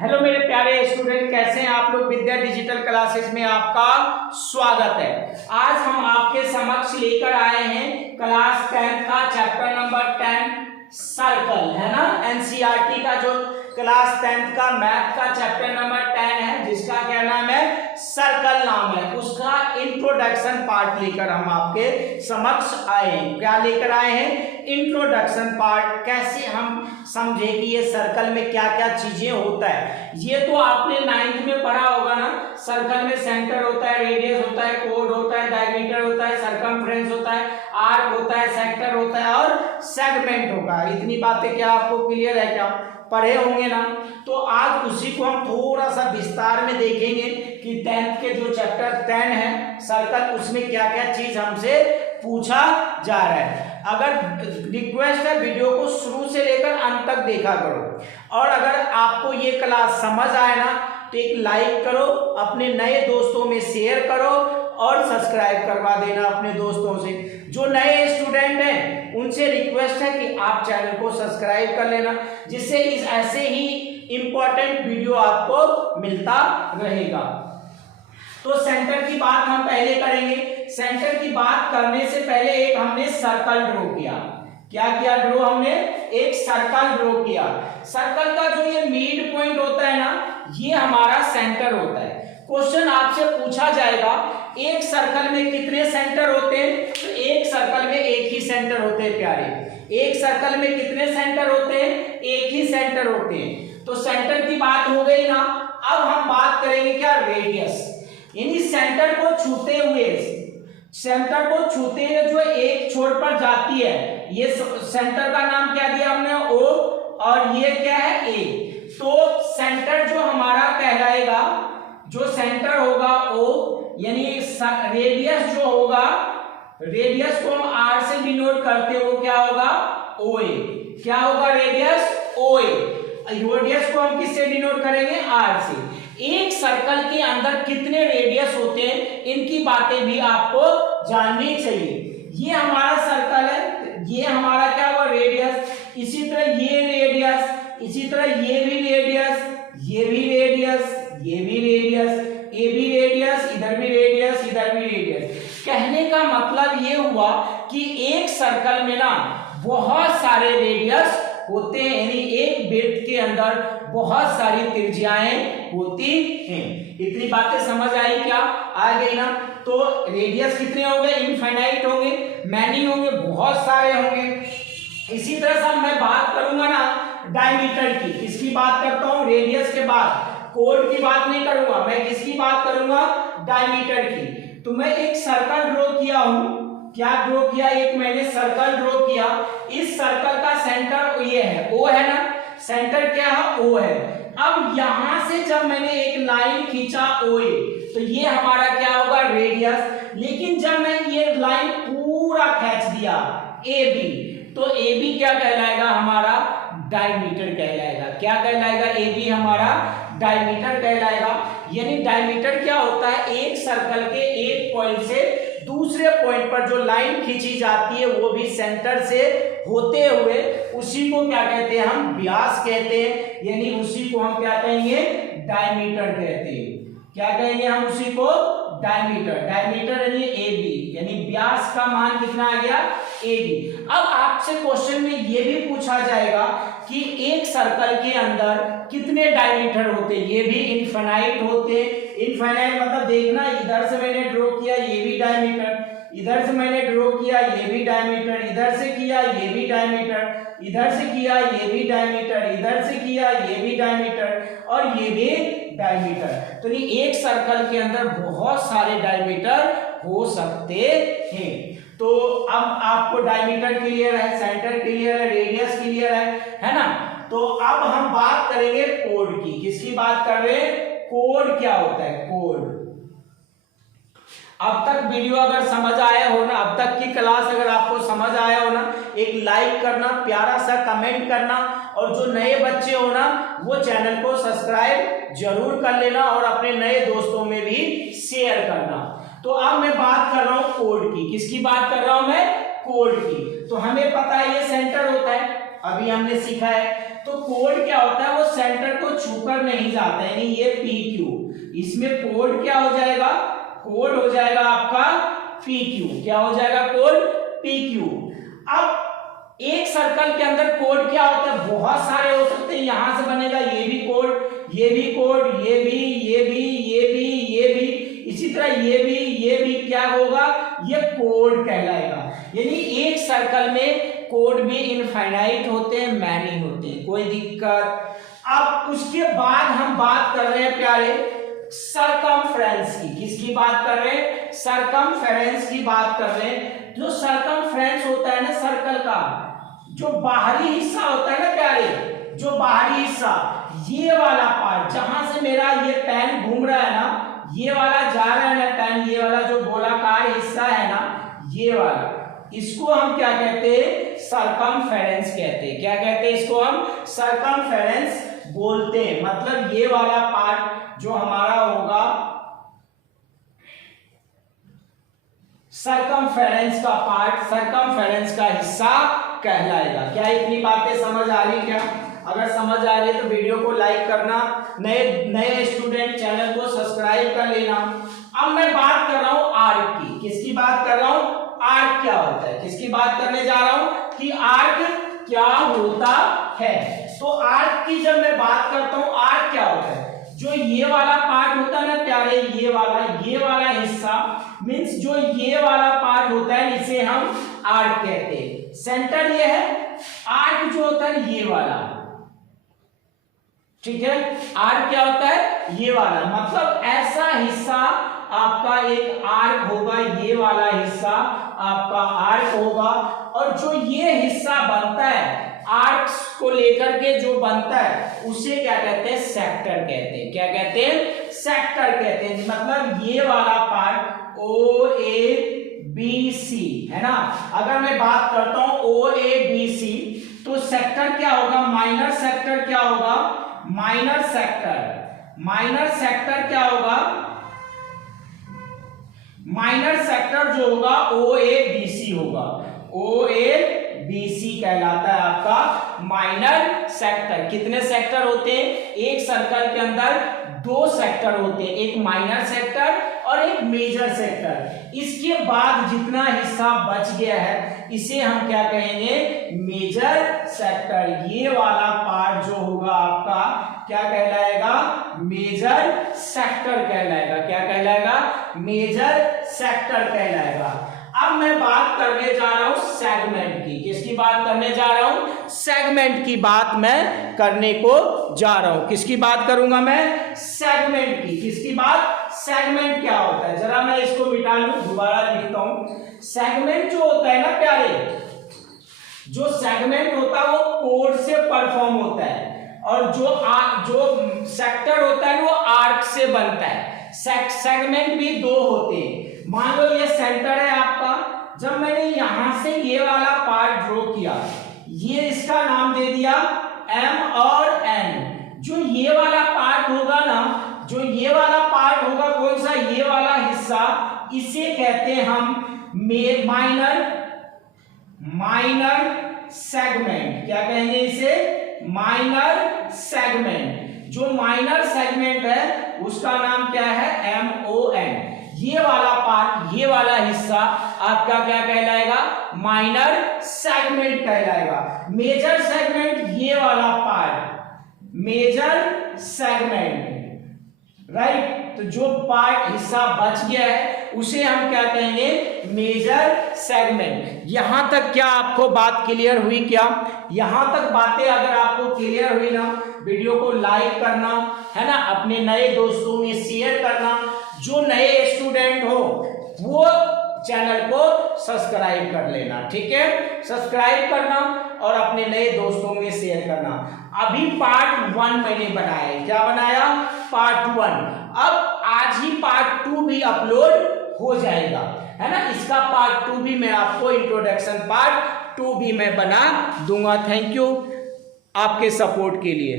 Hello मेरे प्यारे student, कैसे हैं आप लोग। विद्या डिजिटल क्लासेस में आपका स्वागत है। आज हम आपके समक्ष लेकर आए हैं क्लास 10 का चैप्टर नंबर 10 सर्कल, है ना। एनसीईआरटी का जो क्लास 10 का मैथ का चैप्टर नंबर 10 है, जिसका क्या नाम है, सर्कल नाम है, उसका इंट्रोडक्शन पार्ट लेकर हम आपके समक्ष आए हैं। क्या लेकर आए हैं? Introduction part. कैसे हम समझे कि ये सर्कल में क्या क्या चीजें होता है। ये तो आपने 9th में पढ़ा होगा ना। सर्कल में सेंटर होता है, रेडियस होता है, कोड होता है, डायमीटर होता है, सर्कमफ्रेंस होता है, आर्क होता है, सेक्टर होता है और सेगमेंट होगा। इतनी बातें क्या आपको क्लियर है? क्या पढ़े होंगे ना। तो आज उसी को हम थोड़ा सा विस्तार में देखेंगे कि 10th के जो चैप्टर 10 है सर्कल, उसमें क्या क्या चीज हमसे पूछा जा रहा है। अगर रिक्वेस्ट है, वीडियो को शुरू से लेकर अंत तक देखा करो, और अगर आपको ये क्लास समझ आए ना तो एक लाइक करो, अपने नए दोस्तों में शेयर करो और सब्सक्राइब करवा देना अपने दोस्तों से। जो नए स्टूडेंट हैं उनसे रिक्वेस्ट है कि आप चैनल को सब्सक्राइब कर लेना, जिससे इस ऐसे ही इंपॉर्टेंट वीडियो आपको मिलता रहेगा। तो सेंटर की बात हम पहले करेंगे। सेंटर की बात करने से पहले एक हमने सर्कल ड्रॉ किया। क्या किया? ड्रॉ हमने एक सर्कल ड्रॉ किया। सर्कल का जो ये मिड पॉइंट होता है ना, ये हमारा सेंटर होता है। क्वेश्चन आपसे पूछा जाएगा एक सर्कल में कितने सेंटर होते हैं, तो एक सर्कल में एक ही सेंटर होते हैं प्यारे। एक सर्कल में कितने सेंटर होते हैं? एक ही सेंटर होते हैं। तो सेंटर की बात हो गई ना। अब हम बात करेंगे क्या? रेडियस, यानी सेंटर को छूते हुए, सेंटर को छूते हुए जो एक छोर पर जाती है, ये सेंटर का नाम क्या दिया हमने? ओ, और ये क्या है? ए। तो सेंटर जो हमारा कहलाएगा, जो सेंटर होगा ओ, यानी रेडियस जो होगा, रेडियस को हम आर से डिनोट करते हो, क्या होगा? ओ ए। क्या होगा? रेडियस ओ ए। रेडियस को हम किससे डिनोट करेंगे? आर से। एक सर्कल के अंदर कितने रेडियस होते हैं, इनकी बातें भी आपको जाननी चाहिए। ये हमारा सर्कल है, ये हमारा क्या हुआ? रेडियस। इसी तरह ये रेडियस, इसी तरह ये भी रेडियस, ये भी रेडियस, ये भी रेडियस, ये भी रेडियस, इधर भी रेडियस, इधर भी रेडियस। कहने का मतलब ये हुआ कि एक सर्कल में ना बहुत सारे रेडियस होते हैं, यानी एक वृत्त के अंदर बहुत सारी त्रिज्याएं होती हैं। इतनी बातें समझ आई क्या? आ गई ना। तो रेडियस कितने होंगे? इनफाइनाइट होंगे, मैनी होंगे, बहुत सारे होंगे। इसी तरह से मैं बात करूंगा ना डायमीटर की। किसकी बात करता हूं? रेडियस के बाद कोड की बात नहीं करूंगा, मैं किसकी बात करूंगा? डायमीटर की। तो मैं एक सर्कल ड्रॉ किया हूं। क्या ड्रॉ किया? एक मैंने सर्कल ड्रॉ किया। इस सर्कल का सेंटर ये है, ओ है ना। सेंटर क्या है? ओ है। अब यहां से जब मैंने एक लाइन खींचा ओ ए, तो ये हमारा क्या होगा? रेडियस। लेकिन जब मैं ये लाइन पूरा खींच दिया ए बी, तो ए बी क्या कहलाएगा? हमारा डायमीटर कहलाएगा। क्या कहलाएगा? ए बी हमारा डायमीटर कहलाएगा। यानी डायमीटर क्या होता है? एक सर्कल के एक पॉइंट से दूसरे पॉइंट पर जो लाइन खींची जाती है, वो भी सेंटर से होते हुए, उसी को क्या कहते हैं? हम व्यास कहते हैं। यानी उसी को हम क्या कहेंगे? डायमीटर कहते हैं। क्या कहेंगे हम? उसी को डायमीटर। डायमीटर यानी ए बी, यानी व्यास का मान कितना आ गया? A B. अब आपसे क्वेश्चन में ये भी पूछा जाएगा कि एक सर्कल के अंदर कितने डायमीटर होते हैं? ये भी इनफाइनाइट होते हैं। इनफाइनाइट मतलब देखना, इधर से मैंने ड्रॉ किया, ये भी डायमीटर, इधर से मैंने ड्रॉ किया, ये भी डायमीटर, इधर से किया, ये भी डायमीटर, इधर से किया, ये भी डायमीटर, इधर से किया, ये भी डायमीटर, और ये भी डायमीटर। तो ये एक सर्कल के अंदर बहुत सारे डायमीटर हो सकते हैं। तो अब आपको डायमीटर क्लियर है, सेंटर क्लियर है, रेडियस क्लियर है ना। तो अब हम बात करेंगे कोड की। किसकी बात कर रहे हैं? कोड क्या होता है? कोड। अब तक वीडियो अगर समझ आया हो ना, अब तक की क्लास अगर आपको समझ आया हो ना, एक लाइक करना, प्यारा सा कमेंट करना, और जो नए बच्चे हो ना वो चैनल को सब्सक्राइब जरूर कर लेना और अपने नए दोस्तों में भी शेयर करना। तो अब मैं बात कर रहा हूं कोड की। किसकी बात कर रहा हूं मैं? कोड की। तो हमें पता है ये सेंटर होता है, अभी हमने सीखा है। तो तो कोड क्या होता है, वो सेंटर को छूकर नहीं जाता है, यानी ये पी क्यू, इसमें कोड क्या हो जाएगा, कोड हो जाएगा आपका पी क्यू। क्या हो जाएगा, कोड पी क्यू। अब एक सर्कल के अंदर कोड क्या होता है, बहुत सारे हो सकते हैं, यहां से बनेगा ये भी कोड, ये भी कोड, ये भी, ये भी, ये भी, ये भी, इसी तरह ये भी क्या होगा, ये कोड कहलाएगा। यानी एक सर्कल में कोड भी इनफाइनाइट होते हैं, मैनी होते हैं, कोई दिक्कत। अब उसके बाद हम बात कर रहे हैं प्यारे सरकमफ्रेंस की। किसकी बात कर रहे हैं, सरकमफ्रेंस की बात कर रहे हैं। जो सरकमफ्रेंस होता है ना सर्कल का, जो बाहरी हिस्सा होता है ना प्यारे, जो बाहरी हिस्सा, ये वाला पार्ट जहां से मेरा ये पेन घूम रहा है ना, ये वाला जा रहा है ना पेन, ये वाला जो गोलाकार हिस्सा है ना, ये वाला, इसको हम क्या कहते हैं, सरकमफेरेंस कहते हैं। क्या कहते हैं इसको हम, सरकमफेरेंस बोलते हैं। मतलब ये वाला पार्ट जो हमारा होगा सरकमफेरेंस का पार्ट, सरकमफेरेंस का हिस्सा कहलाएगा। क्या इतनी बातें समझ आ रही क्या? अगर समझ आ रही है तो वीडियो को लाइक करना, नए स्टूडेंट चैनल को सब्सक्राइब कर लेना। अब मैं बात कर रहा हूं आर्क की। किसकी बात कर रहा हूं, आर्क क्या होता है, किसकी बात करने जा रहा हूं कि आर्क क्या होता है। तो आर्क की जब मैं बात करता हूं, आर्क क्या होता है, जो ये वाला पार्ट होता है ना प्यारे, ये वाला हिस्सा मींस जो ये वाला पार्ट होता है, इसे हम आर्क कहते हैं। सेंटर ये है, आर्क जो होता है ये वाला, ठीक है। आर्क क्या होता है, ये वाला, मतलब ऐसा हिस्सा आपका एक आर्क होगा, ये वाला हिस्सा आपका आर्क होगा। और जो ये हिस्सा बनता है आर्क्स को लेकर के जो बनता है, उसे क्या कहते हैं, सेक्टर कहते हैं। क्या कहते हैं, सेक्टर कहते हैं। मतलब ये वाला part O A B C है ना, अगर मैं बात करता हूं ओ ए बी सी, तो सेक्टर क्या होगा, माइनर सेक्टर क्या होगा, माइनर सेक्टर क्या होगा, माइनर सेक्टर जो होगा ओ ए बी सी होगा, ओ ए बी सी कहलाता है आपका माइनर सेक्टर। कितने सेक्टर होते हैं, एक सर्कल के अंदर दो सेक्टर होते हैं, एक माइनर सेक्टर और एक मेजर सेक्टर। इसके बाद जितना हिस्सा बच गया है इसे हम क्या कहेंगे, मेजर सेक्टर। ये वाला पार्ट जो होगा आपका क्या कहलाएगा, मेजर सेक्टर कहलाएगा। क्या कहलाएगा, मेजर सेक्टर कहलाएगा। अब मैं बात करने जा रहा हूं सेगमेंट की। किसकी बात करने जा रहा हूं, सेगमेंट की बात मैं करने को जा रहा हूं। किसकी बात करूंगा मैं, सेगमेंट की। किसकी बात, सेगमेंट क्या होता है, जरा मैं इसको मिटा लूं, दोबारा लिखता हूं। सेगमेंट जो होता है ना प्यारे, जो सेगमेंट होता है वो कोड से परफॉर्म होता है, और जो सेक्टर होता है वो आर्क से बनता है। सेगमेंट भी दो होते हैं। मान लो ये सेंटर है आपका, जब मैंने यहां से ये वाला पार्ट ड्रॉ किया, ये इसका नाम दे दिया M और N। जो ये वाला पार्ट होगा ना, जो ये वाला पार्ट होगा, कौन सा, ये वाला हिस्सा, इसे कहते हैं हम माइनर सेगमेंट। क्या कहेंगे इसे, माइनर सेगमेंट। जो माइनर सेगमेंट है उसका नाम क्या है, MON। ये वाला पार्ट, ये वाला हिस्सा आपका क्या कहलाएगा, माइनर सेगमेंट कहलाएगा। मेजर सेगमेंट, ये वाला पार्ट मेजर सेगमेंट, राइट। तो जो पार्ट हिस्सा बच गया है उसे हम क्या कहेंगे, मेजर सेगमेंट। यहां तक क्या आपको बात क्लियर हुई क्या? यहां तक बातें अगर आपको क्लियर हुई ना, वीडियो को लाइक करना है ना, अपने नए दोस्तों में शेयर करना। जो नए स्टूडेंट हो वो चैनल को सब्सक्राइब कर लेना, ठीक है, सब्सक्राइब करना और अपने नए दोस्तों में शेयर करना। अभी पार्ट 1 मैंने बनाया है। क्या बनाया, पार्ट 1। अब आज ही पार्ट 2 भी अपलोड हो जाएगा, है ना। इसका पार्ट 2 भी मैं आपको, इंट्रोडक्शन पार्ट 2 भी मैं बना दूंगा। थैंक यू आपके सपोर्ट के लिए।